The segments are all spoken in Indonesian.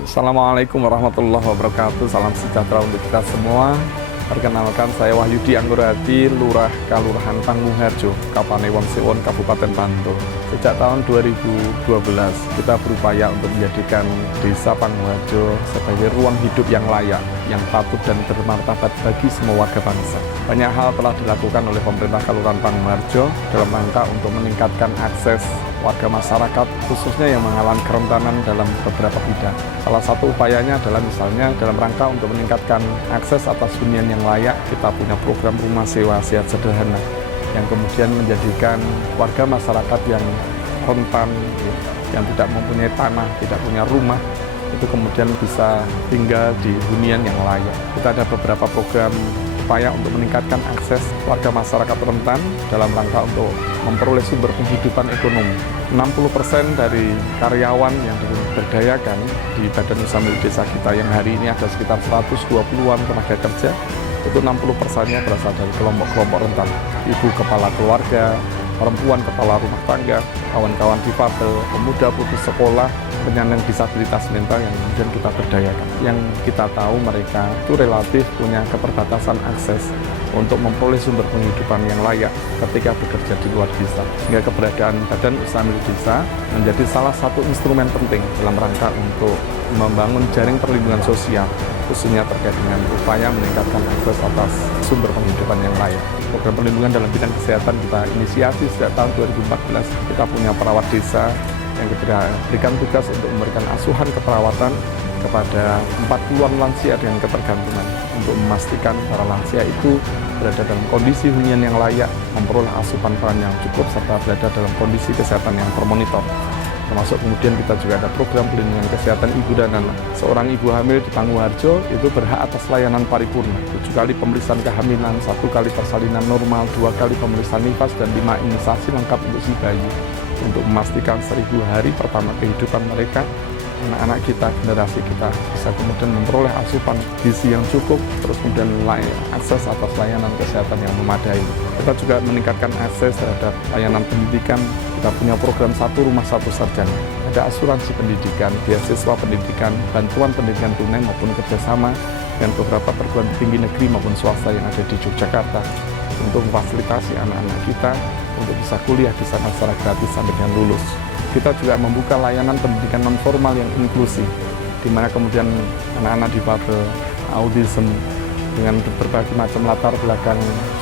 Assalamualaikum warahmatullahi wabarakatuh. Salam sejahtera untuk kita semua. Perkenalkan, saya Wahyudi Anggurahadi, Lurah Kalurahan Pangungharjo, Kapanewon Sewon, Kabupaten Bantul. Sejak tahun 2012, kita berupaya untuk menjadikan Desa Pangungharjo sebagai ruang hidup yang layak, yang patut dan bermartabat bagi semua warga bangsa. Banyak hal telah dilakukan oleh pemerintah Kelurahan Pangungharjo dalam rangka untuk meningkatkan akses warga masyarakat, khususnya yang mengalami kerentanan dalam beberapa bidang. Salah satu upayanya adalah misalnya dalam rangka untuk meningkatkan akses atas hunian yang layak, kita punya program rumah sewa sehat sederhana, yang kemudian menjadikan warga masyarakat yang rentan, yang tidak mempunyai tanah, tidak punya rumah, itu kemudian bisa tinggal di hunian yang layak. Kita ada beberapa program upaya untuk meningkatkan akses warga masyarakat rentan dalam rangka untuk memperoleh sumber penghidupan ekonomi. 60% dari karyawan yang diberdayakan di Badan Usaha Milik Desa kita yang hari ini ada sekitar 120-an tenaga kerja, itu 60%-nya berasal dari kelompok-kelompok rentan. Ibu kepala keluarga, perempuan kepala rumah tangga, kawan-kawan difabel, pemuda putus sekolah, penyandang disabilitas mental yang kemudian kita berdayakan. Yang kita tahu mereka itu relatif punya keterbatasan akses untuk memperoleh sumber penghidupan yang layak ketika bekerja di luar desa. Sehingga keberadaan Badan Usaha Milik Desa menjadi salah satu instrumen penting dalam rangka untuk membangun jaring perlindungan sosial, khususnya terkait dengan upaya meningkatkan akses atas sumber penghidupan yang layak. Program perlindungan dalam bidang kesehatan kita inisiasi sejak tahun 2014. Kita punya perawat desa yang kita berikan tugas untuk memberikan asuhan keperawatan kepada 40-an lansia dengan ketergantungan untuk memastikan para lansia itu berada dalam kondisi hunian yang layak, memperoleh asupan pangan yang cukup, serta berada dalam kondisi kesehatan yang termonitor. Termasuk kemudian kita juga ada program pelindungan kesehatan ibu dan anak. Seorang ibu hamil di Pangungharjo itu berhak atas layanan paripurna, 7 kali pemeriksaan kehamilan, 1 kali persalinan normal, 2 kali pemeriksaan nifas, dan 5 imunisasi lengkap untuk si bayi, untuk memastikan 1000 hari pertama kehidupan mereka, anak-anak kita, generasi kita bisa kemudian memperoleh asupan gizi yang cukup, terus kemudian akses atas layanan kesehatan yang memadai. Kita juga meningkatkan akses terhadap layanan pendidikan. Kita punya program 1 Rumah 1 Sarjana. Ada asuransi pendidikan, beasiswa pendidikan, bantuan pendidikan tunai maupun kerjasama dengan beberapa perguruan tinggi negeri maupun swasta yang ada di Yogyakarta untuk memfasilitasi anak-anak kita untuk bisa kuliah di sana secara gratis sampai dengan lulus. Kita juga membuka layanan pendidikan non-formal yang inklusif, di mana kemudian anak-anak difabel, autism, dengan berbagai macam latar belakang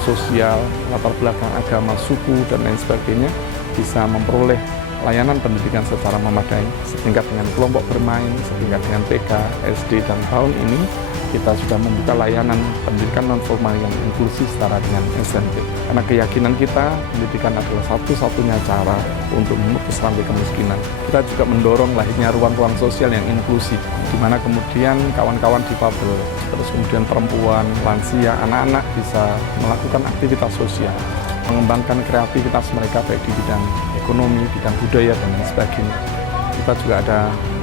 sosial, latar belakang agama, suku, dan lain sebagainya, bisa memperoleh layanan pendidikan secara memadai, setingkat dengan kelompok bermain, setingkat dengan TK, SD, dan tahun ini kita sudah membuka layanan pendidikan non-formal yang inklusif setara dengan SMP. Karena keyakinan kita, pendidikan adalah satu-satunya cara untuk memutus rantai kemiskinan. Kita juga mendorong lahirnya ruang-ruang sosial yang inklusif, di mana kemudian kawan-kawan difabel, terus kemudian perempuan, lansia, anak-anak bisa melakukan aktivitas sosial, mengembangkan kreativitas mereka baik di bidang ekonomi, bidang budaya, dan lain sebagainya. Kita juga ada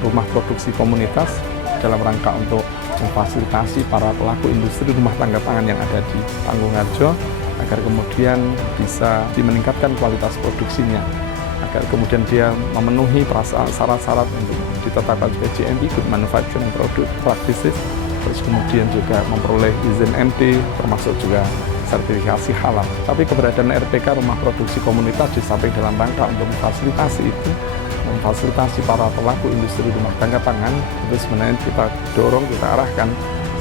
rumah produksi komunitas dalam rangka untuk memfasilitasi para pelaku industri rumah tangga pangan yang ada di Pangungharjo agar kemudian bisa meningkatkan kualitas produksinya, agar kemudian dia memenuhi syarat-syarat untuk ditetapkan sebagai GMP, Good Manufacturing Product Practices, terus kemudian juga memperoleh izin MD, termasuk juga sertifikasi halal. Tapi keberadaan RPK Rumah Produksi Komunitas di samping dalam rangka untuk memfasilitasi itu, memfasilitasi para pelaku industri rumah tangga pangan, itu sebenarnya kita dorong, kita arahkan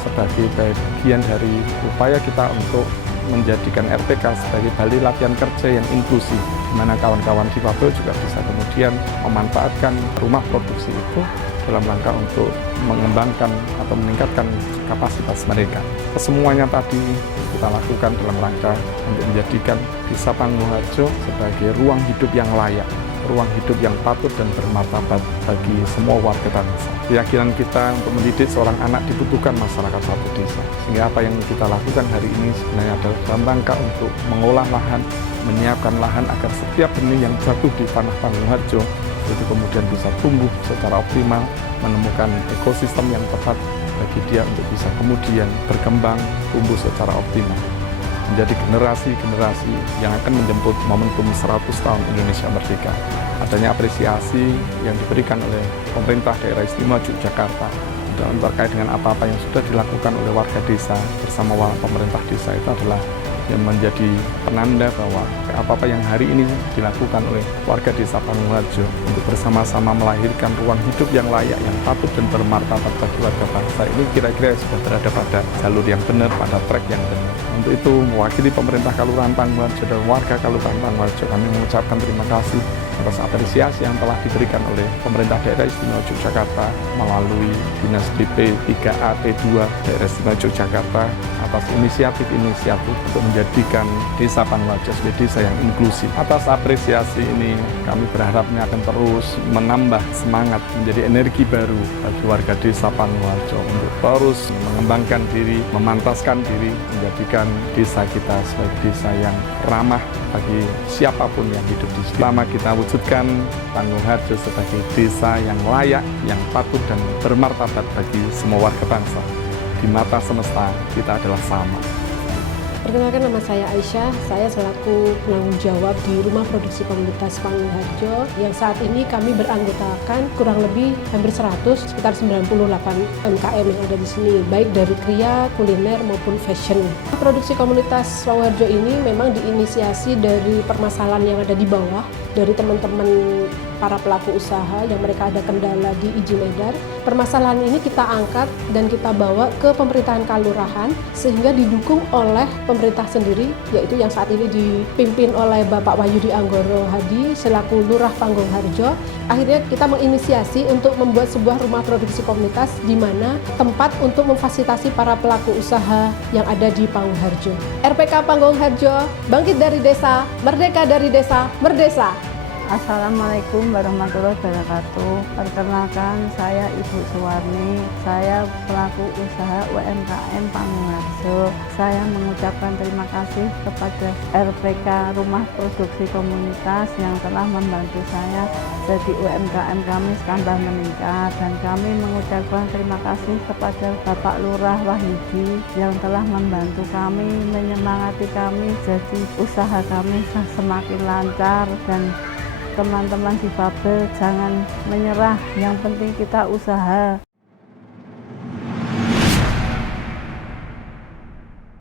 sebagai bagian dari upaya kita untuk menjadikan RPK sebagai balai latihan kerja yang inklusif, di mana kawan-kawan difabel juga bisa kemudian memanfaatkan rumah produksi itu dalam rangka untuk mengembangkan atau meningkatkan kapasitas mereka. Kesemuanya tadi kita lakukan dalam rangka untuk menjadikan Desa Pangungharjo sebagai ruang hidup yang layak, ruang hidup yang patut dan bermartabat bagi semua warga bangsa. Keyakinan kita untuk mendidik seorang anak dibutuhkan masyarakat satu desa. Sehingga apa yang kita lakukan hari ini sebenarnya adalah dalam rangka untuk mengolah lahan, menyiapkan lahan agar setiap benih yang jatuh di tanah Pangungharjo itu kemudian bisa tumbuh secara optimal, menemukan ekosistem yang tepat bagi dia untuk bisa kemudian berkembang, tumbuh secara optimal. menjadi generasi-generasi yang akan menjemput momentum 100 tahun Indonesia Merdeka. Adanya apresiasi yang diberikan oleh pemerintah daerah istimewa Yogyakarta dalam terkait dengan apa-apa yang sudah dilakukan oleh warga desa bersama pemerintah desa itu adalah yang menjadi penanda bahwa apa-apa yang hari ini dilakukan oleh warga desa Pangungharjo untuk bersama-sama melahirkan ruang hidup yang layak, yang patut dan bermartabat bagi warga bangsa ini kira-kira sudah berada pada jalur yang benar, pada track yang benar. Untuk itu, mewakili pemerintah Kelurahan Pangungharjo dan warga Kelurahan Pangungharjo, kami mengucapkan terima kasih atas apresiasi yang telah diberikan oleh pemerintah daerah istimewa Yogyakarta melalui Dinas DP 3AT2 daerah istimewa Yogyakarta atas inisiatif-inisiatif untuk menjadikan desa Pangungharjo sebagai desa yang inklusif. Atas apresiasi ini kami berharapnya akan terus menambah semangat, menjadi energi baru bagi warga desa Pangungharjo untuk terus mengembangkan diri, memantaskan diri, menjadikan desa kita sebagai desa yang ramah bagi siapapun yang hidup di sini. Pertama, kita wujudkan Pangungharjo sebagai desa yang layak, yang patut dan bermartabat bagi semua warga bangsa. Di mata semesta kita adalah sama. Perkenalkan, nama saya Aisyah, saya selaku penanggung jawab di Rumah Produksi Komunitas Pangungharjo yang saat ini kami beranggotakan kurang lebih hampir 100, sekitar 98 UMKM yang ada di sini, baik dari kria, kuliner maupun fashion. Produksi Komunitas Pangungharjo ini memang diinisiasi dari permasalahan yang ada di bawah, dari teman-teman para pelaku usaha yang mereka ada kendala di izin edar. Permasalahan ini kita angkat dan kita bawa ke pemerintahan kalurahan sehingga didukung oleh pemerintah sendiri, yaitu yang saat ini dipimpin oleh Bapak Wahyudi Anggoro Hadi selaku Lurah Pangungharjo. Akhirnya kita menginisiasi untuk membuat sebuah rumah produksi komunitas di mana tempat untuk memfasilitasi para pelaku usaha yang ada di Pangungharjo. RPK Pangungharjo, bangkit dari desa, merdeka dari desa, merdesa. Assalamualaikum warahmatullahi wabarakatuh. Perkenalkan, saya Ibu Suwarni. Saya pelaku usaha UMKM Pangungharjo. Saya mengucapkan terima kasih kepada RPK Rumah Produksi Komunitas yang telah membantu saya jadi UMKM kami tambah meningkat, dan kami mengucapkan terima kasih kepada Bapak Lurah Wahyudi yang telah membantu kami, menyemangati kami jadi usaha kami semakin lancar. Dan teman-teman difabel jangan menyerah, yang penting kita usaha.